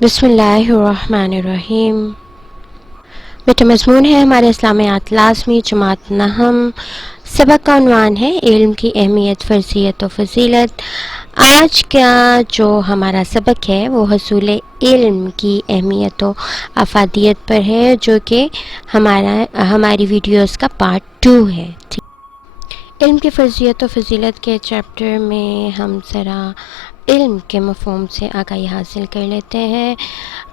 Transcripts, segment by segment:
بسم اللہ الرحمن الرحیم۔ بیٹا مضمون ہے ہمارے اسلامیات لازمی جماعت نہم۔ سبق کا عنوان ہے علم کی اہمیت، فرضیت و فضیلت۔ آج کا جو ہمارا سبق ہے وہ حصول علم کی اہمیت و افادیت پر ہے، جو کہ ہماری ویڈیوز کا پارٹ 2 ہے۔ علم کی فرضیت و فضیلت کے چیپٹر میں ہم ذرا علم کے مفہوم سے آگاہی حاصل کر لیتے ہیں۔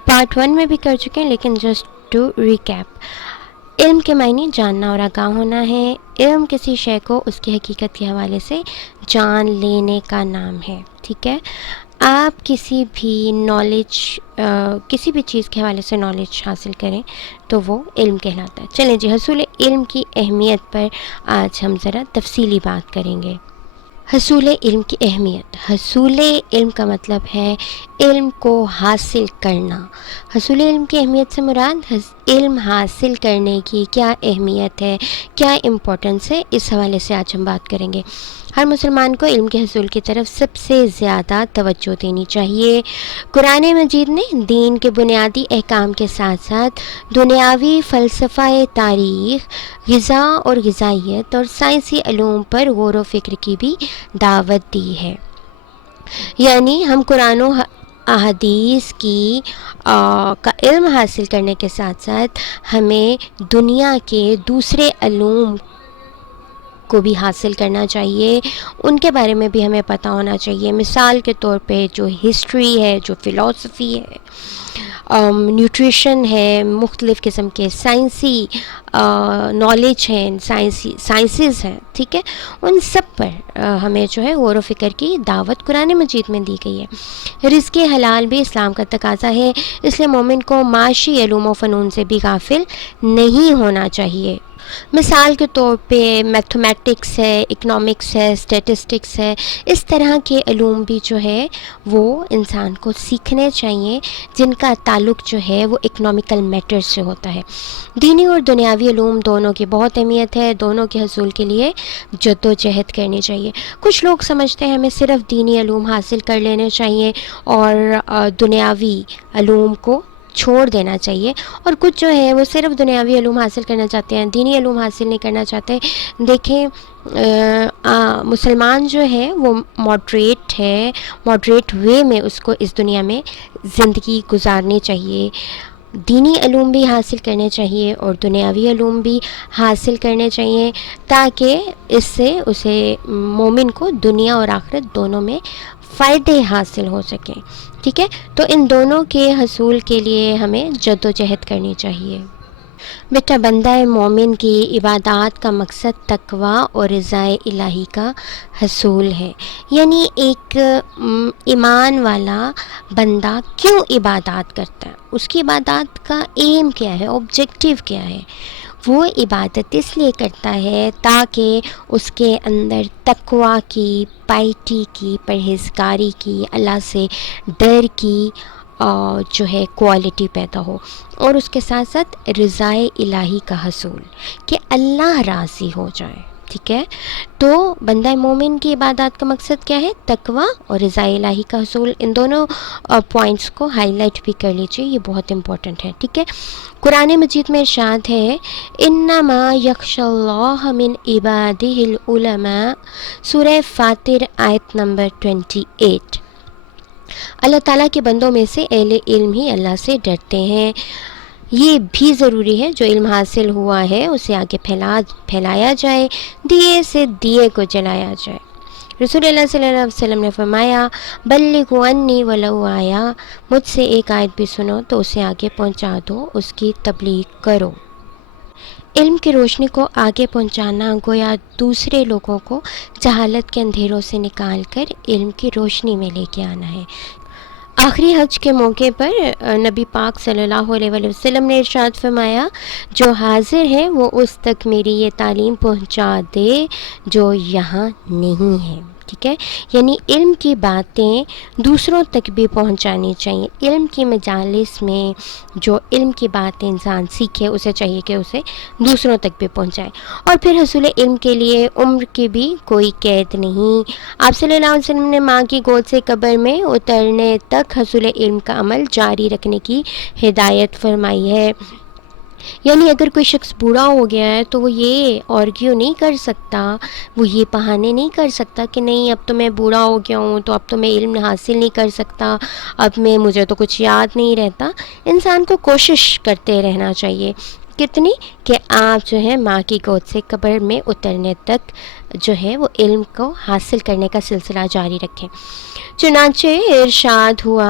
پارٹ 1 میں بھی کر چکے ہیں، لیکن جسٹ ٹو ریکیپ۔ علم کے معنی جاننا اور آگاہ ہونا ہے۔ علم کسی شے کو اس کی حقیقت کے حوالے سے جان لینے کا نام ہے، ٹھیک ہے۔ آپ کسی بھی چیز کے حوالے سے نالج حاصل کریں تو وہ علم کہلاتا ہے۔ چلیں جی، حصول علم کی اہمیت پر آج ہم ذرا تفصیلی بات کریں گے۔ حصول علم کی اہمیت۔ حصول علم کا مطلب ہے علم کو حاصل کرنا۔ حصول علم کی اہمیت سے مراد علم حاصل کرنے کی کیا اہمیت ہے، کیا امپورٹنس ہے، اس حوالے سے آج ہم بات کریں گے۔ ہر مسلمان کو علم کے حصول کی طرف سب سے زیادہ توجہ دینی چاہیے۔ قرآن مجید نے دین کے بنیادی احکام کے ساتھ ساتھ دنیاوی فلسفہ تاریخ، غذا اور غذائیت اور سائنسی علوم پر غور و فکر کی بھی دعوت دی ہے۔ یعنی ہم قرآن و احادیث کا علم حاصل کرنے کے ساتھ ساتھ ہمیں دنیا کے دوسرے علوم کو بھی حاصل کرنا چاہیے، ان کے بارے میں بھی ہمیں پتہ ہونا چاہیے۔ مثال کے طور پہ جو ہسٹری ہے، جو فلسفی ہے، نیوٹریشن ہے، مختلف قسم کے سائنسی نالج ہیں، سائنسز ہیں، ٹھیک ہے، ان سب پر ہمیں جو ہے غور و فکر کی دعوت قرآن مجید میں دی گئی ہے۔ رزق حلال بھی اسلام کا تقاضا ہے، اس لیے مومن کو معاشی علوم و فنون سے بھی غافل نہیں ہونا چاہیے۔ مثال کے طور پہ میتھمیٹکس ہے، اکنامکس ہے، اسٹیٹسٹکس ہے، اس طرح کے علوم بھی جو ہے وہ انسان کو سیکھنے چاہیے، جن کا تعلق جو ہے وہ اکنامیکل میٹر سے ہوتا ہے۔ دینی اور دنیاوی علوم دونوں کی بہت اہمیت ہے، دونوں کے حصول کے لیے جد و جہد کرنی چاہیے۔ کچھ لوگ سمجھتے ہیں ہمیں صرف دینی علوم حاصل کر لینے چاہیے اور دنیاوی علوم کو چھوڑ دینا چاہیے، اور کچھ جو ہے وہ صرف دنیاوی علوم حاصل کرنا چاہتے ہیں، دینی علوم حاصل نہیں کرنا چاہتے۔ دیکھیں، مسلمان جو ہے وہ ماڈریٹ وے میں اس کو اس دنیا میں زندگی گزارنی چاہیے۔ دینی علوم بھی حاصل کرنے چاہیے اور دنیاوی علوم بھی حاصل کرنے چاہیے، تاکہ اس سے اسے مومن کو دنیا اور آخرت دونوں میں فائدے حاصل ہو سکیں، ٹھیک ہے۔ تو ان دونوں کے حصول کے لیے ہمیں جد و جہد کرنی چاہیے۔ بیٹا، بندہ مومن کی عبادات کا مقصد تقوی اور رضا الہی کا حصول ہے۔ یعنی ایک ایمان والا بندہ کیوں عبادات کرتا ہے، اس کی عبادات کا ایم کیا ہے، آبجیکٹیو کیا ہے۔ وہ عبادت اس لیے کرتا ہے تاکہ اس کے اندر تقوی کی، پائٹی کی، پرہیزگاری کی، اللہ سے ڈر کی جو ہے کوالٹی پیدا ہو، اور اس کے ساتھ ساتھ رضا الہی کا حصول، کہ اللہ راضی ہو جائے، ٹھیک ہے۔ تو بندہ مومن کی عبادات کا مقصد کیا ہے، تقوی اور رضا الہی کا حصول۔ ان دونوں پوائنٹس کو ہائی لائٹ بھی کر لیجئے، یہ بہت امپورٹنٹ ہے، ٹھیک ہے۔ قرآن مجید میں ارشاد ہے، انما یخشی اللہ من عبادہ العلماء، سورہ فاطر آیت نمبر 28۔ اللہ تعالیٰ کے بندوں میں سے اہل علم ہی اللہ سے ڈرتے ہیں۔ یہ بھی ضروری ہے جو علم حاصل ہوا ہے اسے آگے پھیلایا جائے، دیے سے دیے کو جلایا جائے۔ رسول اللہ صلی اللہ علیہ وسلم نے فرمایا، بلغوا عنی ولو آیا، مجھ سے ایک آیت بھی سنو تو اسے آگے پہنچا دو، اس کی تبلیغ کرو۔ علم کی روشنی کو آگے پہنچانا گویا دوسرے لوگوں کو جہالت کے اندھیروں سے نکال کر علم کی روشنی میں لے کے آنا ہے۔ آخری حج کے موقع پر نبی پاک صلی اللہ علیہ وسلم نے ارشاد فرمایا، جو حاضر ہے وہ اس تک میری یہ تعلیم پہنچا دے جو یہاں نہیں ہے، ٹھیک ہے، یعنی علم کی باتیں دوسروں تک بھی پہنچانی چاہیے. علم کی مجالس میں جو علم کی باتیں انسان سیکھے اسے چاہیے کہ اسے دوسروں تک بھی پہنچائے. اور پھر حصول علم کے لیے عمر کی بھی کوئی قید نہیں. آپ صلی اللہ علیہ وسلم نے ماں کی گود سے قبر میں اترنے تک حصول علم کا عمل جاری رکھنے کی ہدایت فرمائی ہے. یعنی اگر کوئی شخص بوڑھا ہو گیا ہے تو وہ یہ آرگیو نہیں کر سکتا، وہ یہ بہانے نہیں کر سکتا کہ نہیں اب تو میں بوڑھا ہو گیا ہوں تو اب تو میں علم حاصل نہیں کر سکتا، اب مجھے تو کچھ یاد نہیں رہتا. انسان کو کوشش کرتے رہنا چاہیے. کتنی کہ آپ جو ہے ماں کی گود سے قبر میں اترنے تک جو ہے وہ علم کو حاصل کرنے کا سلسلہ جاری رکھیں. چنانچہ ارشاد ہوا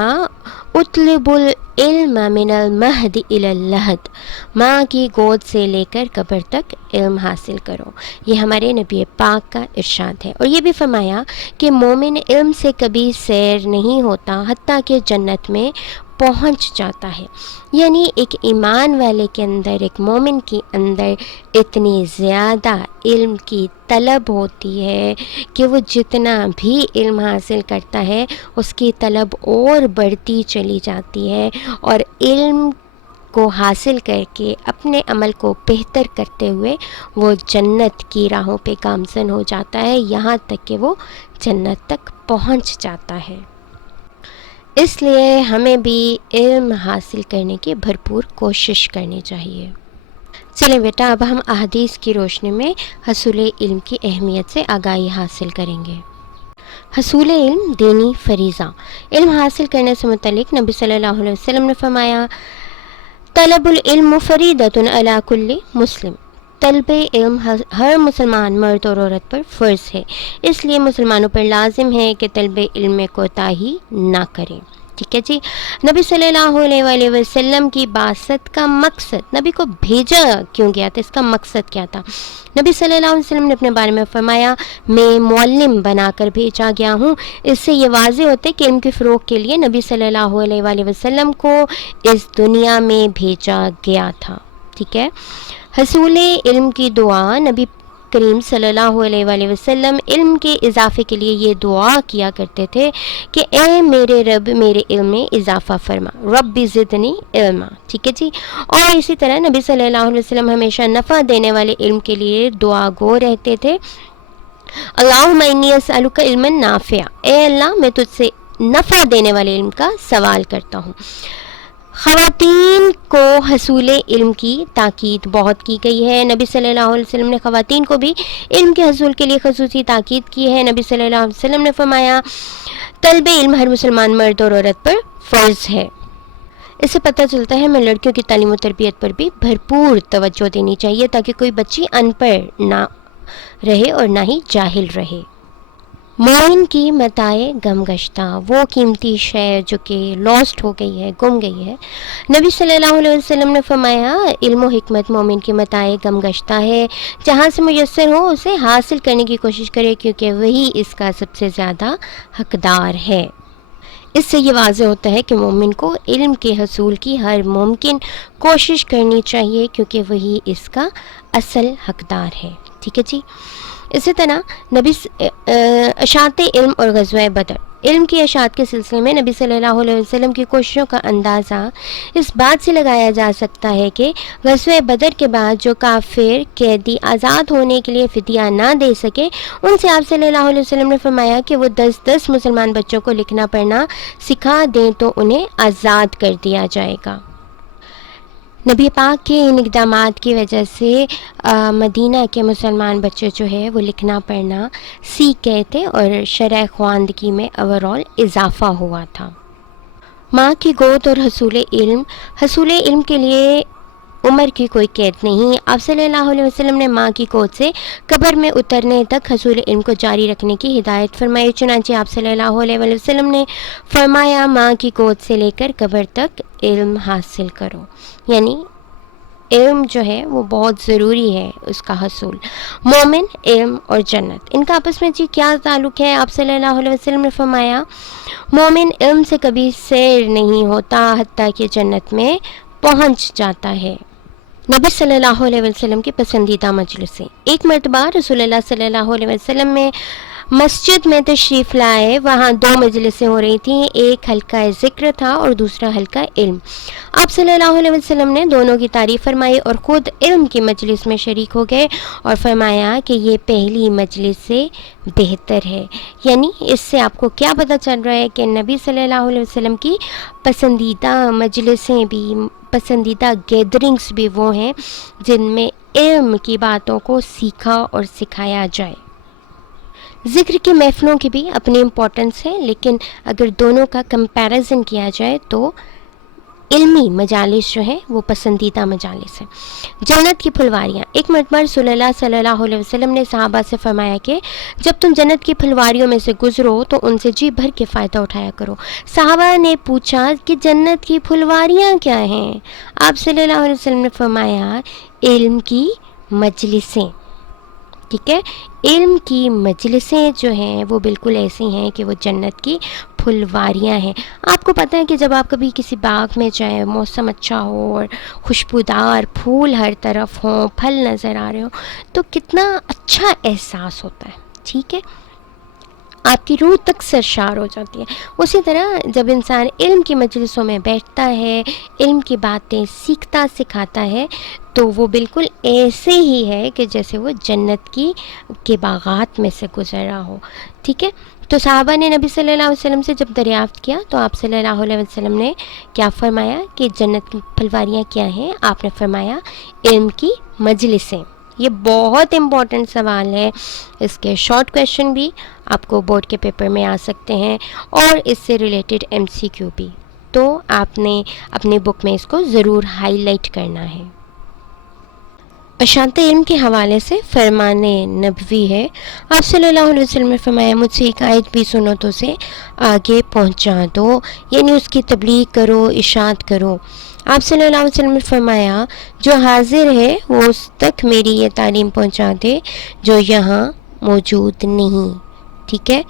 اطلب العلم من المہد الی اللحد، ماں کی گود سے لے کر قبر تک علم حاصل کرو. یہ ہمارے نبی پاک کا ارشاد ہے. اور یہ بھی فرمایا کہ مومن علم سے کبھی سیر نہیں ہوتا حتیٰ کہ جنت میں پہنچ جاتا ہے. یعنی ایک ایمان والے کے اندر، ایک مومن کے اندر اتنی زیادہ علم کی طلب ہوتی ہے کہ وہ جتنا بھی علم حاصل کرتا ہے اس کی طلب اور بڑھتی چلی جاتی ہے، اور علم کو حاصل کر کے اپنے عمل کو بہتر کرتے ہوئے وہ جنت کی راہوں پہ گامزن ہو جاتا ہے، یہاں تک کہ وہ جنت تک پہنچ جاتا ہے. اس لیے ہمیں بھی علم حاصل کرنے کی بھرپور کوشش کرنی چاہیے. چلیں بیٹا، اب ہم احادیث کی روشنی میں حصول علم کی اہمیت سے آگاہی حاصل کریں گے. حصول علم دینی فریضہ. علم حاصل کرنے سے متعلق نبی صلی اللہ علیہ وسلم نے فرمایا طلب العلم فریضۃ علی کل مسلم، طلب علم ہر مسلمان مرد اور عورت پر فرض ہے، اس لیے مسلمانوں پر لازم ہے کہ طلب علم میں کوتاہی نہ کریں. ٹھیک ہے جی. نبی صلی اللہ علیہ وآلہ وسلم کی بعثت کا مقصد، نبی کو بھیجا کیوں گیا تھا، اس کا مقصد کیا تھا؟ نبی صلی اللہ علیہ وسلم نے اپنے بارے میں فرمایا میں معلم بنا کر بھیجا گیا ہوں. اس سے یہ واضح ہوتا ہے کہ علم کے فروغ کے لیے نبی صلی اللہ علیہ وآلہ وسلم کو اس دنیا میں بھیجا گیا تھا. ٹھیک ہے. حصول علم کی دعا. نبی کریم صلی اللہ علیہ وآلہ وسلم علم کے اضافے کے لیے یہ دعا کیا کرتے تھے کہ اے میرے رب میرے علم میں اضافہ فرما، رب زدنی علما. ٹھیک ہے جی. اور اسی طرح نبی صلی اللہ علیہ وسلم ہمیشہ نفع دینے والے علم کے لیے دعا گو رہتے تھے. اللہم انی اسألک علما نافعا، اے اللہ میں تجھ سے نفع دینے والے علم کا سوال کرتا ہوں. خواتین کو حصول علم کی تاکید بہت کی گئی ہے. نبی صلی اللہ علیہ وسلم نے خواتین کو بھی علم کے حصول کے لیے خصوصی تاکید کی ہے. نبی صلی اللہ علیہ وسلم نے فرمایا طلب علم ہر مسلمان مرد اور عورت پر فرض ہے. اس سے پتہ چلتا ہے ہمیں لڑکیوں کی تعلیم و تربیت پر بھی بھرپور توجہ دینی چاہیے تاکہ کوئی بچی ان پڑھ نہ رہے اور نہ ہی جاہل رہے. مومن کی متاع غم گشتہ، وہ قیمتی شے جو کہ لاسٹ ہو گئی ہے، گم گئی ہے. نبی صلی اللہ علیہ وسلم نے فرمایا علم و حکمت مومن کی متاع غم گشتہ ہے، جہاں سے میسر ہو اسے حاصل کرنے کی کوشش کرے کیونکہ وہی اس کا سب سے زیادہ حقدار ہے. اس سے یہ واضح ہوتا ہے کہ مومن کو علم کے حصول کی ہر ممکن کوشش کرنی چاہیے کیونکہ وہی اس کا اصل حقدار ہے. ٹھیک ہے جی. اسی طرح نبی اشاعت علم اور غزوہ بدر. علم کی اشاعت کے سلسلے میں نبی صلی اللہ علیہ وسلم کی کوششوں کا اندازہ اس بات سے لگایا جا سکتا ہے کہ غزوہ بدر کے بعد جو کافر قیدی آزاد ہونے کے لیے فدیہ نہ دے سکے ان سے آپ صلی اللہ علیہ وسلم نے فرمایا کہ وہ 10 مسلمان بچوں کو لکھنا پڑھنا سکھا دیں تو انہیں آزاد کر دیا جائے گا. نبی پاک کے ان اقدامات کی وجہ سے مدینہ کے مسلمان بچے جو ہے وہ لکھنا پڑھنا سیکھ گئے تھے اور شرح خواندگی میں اوورال اضافہ ہوا تھا. ماں کی گود اور حصول علم کے لیے عمر کی کوئی قید نہیں. آپ صلی اللہ علیہ وسلم نے ماں کی گود سے قبر میں اترنے تک حصول علم کو جاری رکھنے کی ہدایت فرمائی. چنانچہ آپ صلی اللہ علیہ وسلم نے فرمایا ماں کی گود سے لے کر قبر تک علم حاصل کرو. یعنی علم جو ہے وہ بہت ضروری ہے اس کا حصول. مومن، علم اور جنت، ان کا آپس میں جی کیا تعلق ہے؟ آپ صلی اللہ علیہ وسلم نے فرمایا مومن علم سے کبھی سیر نہیں ہوتا حتیٰ کہ جنت میں پہنچ جاتا ہے. نبی صلی اللہ علیہ وسلم کی پسندیدہ مجلس سے. ایک مرتبہ رسول اللہ صلی اللہ علیہ وسلم میں مسجد میں تشریف لائے، وہاں 2 مجلسیں ہو رہی تھیں، ایک حلقہ ذکر تھا اور دوسرا حلقہ علم۔ آپ صلی اللہ علیہ وسلم نے دونوں کی تعریف فرمائی اور خود علم کی مجلس میں شریک ہو گئے اور فرمایا کہ یہ پہلی مجلس سے بہتر ہے۔ یعنی اس سے آپ کو کیا پتہ چل رہا ہے کہ نبی صلی اللہ علیہ وسلم کی پسندیدہ مجلسیں بھی، پسندیدہ گیدرنگز بھی وہ ہیں جن میں علم کی باتوں کو سیکھا اور سکھایا جائے۔ ذکر کی محفلوں کی بھی اپنی امپورٹنس ہے، لیکن اگر دونوں کا کمپیریزن کیا جائے تو علمی مجالس جو ہیں وہ پسندیدہ مجالس ہیں۔ جنت کی پھلواریاں، ایک مرتبہ رسول اللہ صلی اللہ علیہ وسلم نے صحابہ سے فرمایا کہ جب تم جنت کی پھلواریوں میں سے گزرو تو ان سے جی بھر کے فائدہ اٹھایا کرو۔ صحابہ نے پوچھا کہ جنت کی پھلواریاں کیا ہیں؟ آپ صلی اللہ علیہ وسلم نے فرمایا علم کی مجلسیں۔ ٹھیک ہے، علم کی مجلسیں جو ہیں وہ بالکل ایسی ہیں کہ وہ جنت کی پھلواریاں ہیں۔ آپ کو پتہ ہے کہ جب آپ کبھی کسی باغ میں جائیں، موسم اچھا ہو اور خوشبودار پھول ہر طرف ہوں، پھل نظر آ رہے ہوں، تو کتنا اچھا احساس ہوتا ہے۔ ٹھیک ہے، آپ کی روح تک سرشار ہو جاتی ہے۔ اسی طرح جب انسان علم کی مجلسوں میں بیٹھتا ہے، علم کی باتیں سیکھتا سکھاتا ہے، تو وہ بالکل ایسے ہی ہے کہ جیسے وہ جنت کے باغات میں سے گزر رہا ہو۔ ٹھیک ہے، تو صحابہ نے نبی صلی اللہ علیہ وسلم سے جب دریافت کیا تو آپ صلی اللہ علیہ وسلم نے کیا فرمایا کہ جنت کی پھلواریاں کیا ہیں؟ آپ نے فرمایا علم کی مجلسیں۔ یہ بہت امپورٹنٹ سوال ہے، اس کے شارٹ کویشچن بھی آپ کو بورڈ کے پیپر میں آ سکتے ہیں اور اس سے ریلیٹڈ MCQ بھی، تو آپ نے اپنی بک میں اس کو ضرور ہائی لائٹ کرنا ہے۔ اشاعت علم کے حوالے سے فرمان نبوی ہے، آپ صلی اللہ علیہ وسلم نے فرمایا مجھ سے ایک آیت بھی سنتوں سے آگے پہنچا دو، یعنی اس کی تبلیغ کرو، اشاعت کرو۔ آپ صلی اللہ علیہ وسلم نے فرمایا جو حاضر ہے وہ اس تک میری یہ تعلیم پہنچا دے جو یہاں موجود نہیں۔ ٹھیک ہے،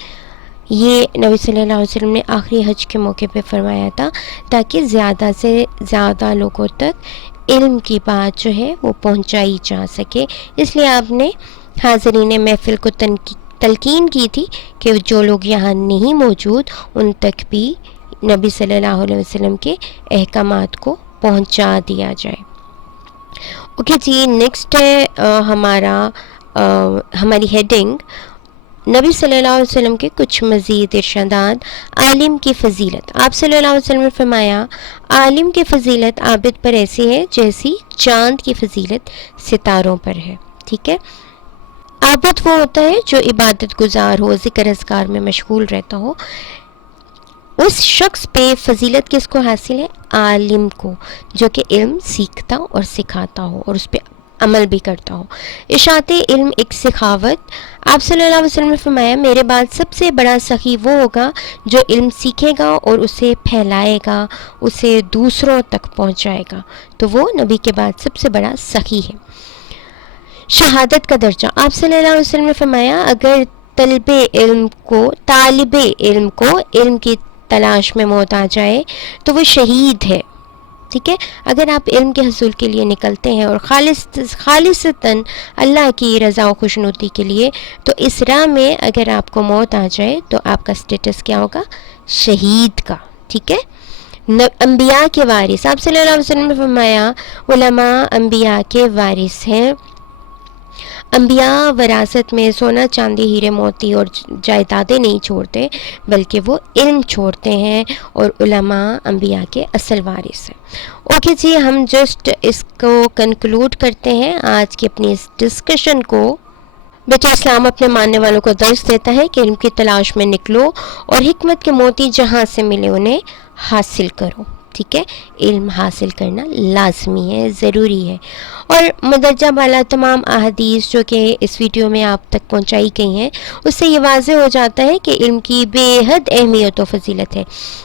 یہ نبی صلی اللہ علیہ وسلم نے آخری حج کے موقع پہ فرمایا تھا تاکہ زیادہ سے زیادہ لوگوں تک علم کی بات جو ہے وہ پہنچائی جا سکے۔ اس لیے آپ نے حاضرین محفل کو تلقین کی تھی کہ جو لوگ یہاں نہیں موجود ان تک بھی نبی صلی اللہ علیہ وسلم کے احکامات کو پہنچا دیا جائے۔ اوکے جی، نیکسٹ ہے ہماری ہیڈنگ نبی صلی اللہ علیہ وسلم کے کچھ مزید ارشادات۔ عالم کی فضیلت، آپ صلی اللہ علیہ وسلم نے فرمایا عالم کی فضیلت عابد پر ایسی ہے جیسی چاند کی فضیلت ستاروں پر ہے۔ ٹھیک ہے، عابد وہ ہوتا ہے جو عبادت گزار ہو، ذکر اذکار میں مشغول رہتا ہو۔ اس شخص پہ فضیلت کس کو حاصل ہے؟ عالم کو، جو کہ علم سیکھتا اور سکھاتا ہو اور اس پہ عمل بھی کرتا ہو۔ اشاعت علم ایک سخاوت، آپ صلی اللہ علیہ وسلم نے فرمایا میرے بعد سب سے بڑا سخی وہ ہوگا جو علم سیکھے گا اور اسے پھیلائے گا، اسے دوسروں تک پہنچائے گا، تو وہ نبی کے بعد سب سے بڑا سخی ہے۔ شہادت کا درجہ، آپ صلی اللہ علیہ وسلم نے فرمایا اگر طالب علم کو علم کی تلاش میں موت آ جائے تو وہ شہید ہے۔ ٹھیک ہے، اگر آپ علم کے حصول کے لیے نکلتے ہیں اور خالصتاً اللہ کی رضا و خوشنودی کے لیے، تو اس راہ میں اگر آپ کو موت آ جائے تو آپ کا سٹیٹس کیا ہوگا؟ شہید کا۔ ٹھیک ہے، انبیاء کے وارث، آپ صلی اللہ علیہ وسلم نے فرمایا علماء انبیاء کے وارث ہیں۔ انبیاء وراثت میں سونا چاندی ہیرے موتی اور جائیدادیں نہیں چھوڑتے بلکہ وہ علم چھوڑتے ہیں، اور علماء انبیاء کے اصل وارث ہیں۔ اوکے جی، ہم جسٹ اس کو کنکلوڈ کرتے ہیں آج کی اپنی اس ڈسکشن کو۔ بیٹا اسلام اپنے ماننے والوں کو درس دیتا ہے کہ علم کی تلاش میں نکلو اور حکمت کے موتی جہاں سے ملے انہیں حاصل کرو۔ ٹھیک ہے، علم حاصل کرنا لازمی ہے، ضروری ہے۔ اور مدرجہ بالا تمام احادیث جو کہ اس ویڈیو میں آپ تک پہنچائی گئی ہیں، اس سے یہ واضح ہو جاتا ہے کہ علم کی بے حد اہمیت و فضیلت ہے۔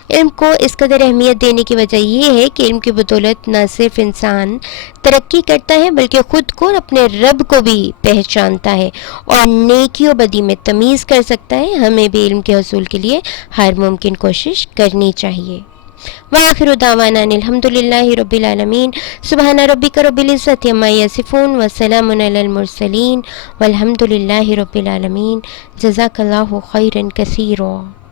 علم کو اس قدر اہمیت دینے کی وجہ یہ ہے کہ علم کی بدولت نہ صرف انسان ترقی کرتا ہے بلکہ خود کو اور اپنے رب کو بھی پہچانتا ہے اور نیکی و بدی میں تمیز کر سکتا ہے۔ ہمیں بھی علم کے حصول کے لیے ہر ممکن کوشش کرنی چاہیے۔ وآخر دعوانا الحمد للہ رب العالمین. سبحان ربک رب العزۃ عما یصفون وسلام علی المرسلین والحمد للہ رب العالمین. جزاک اللہ خیرا کثیرا.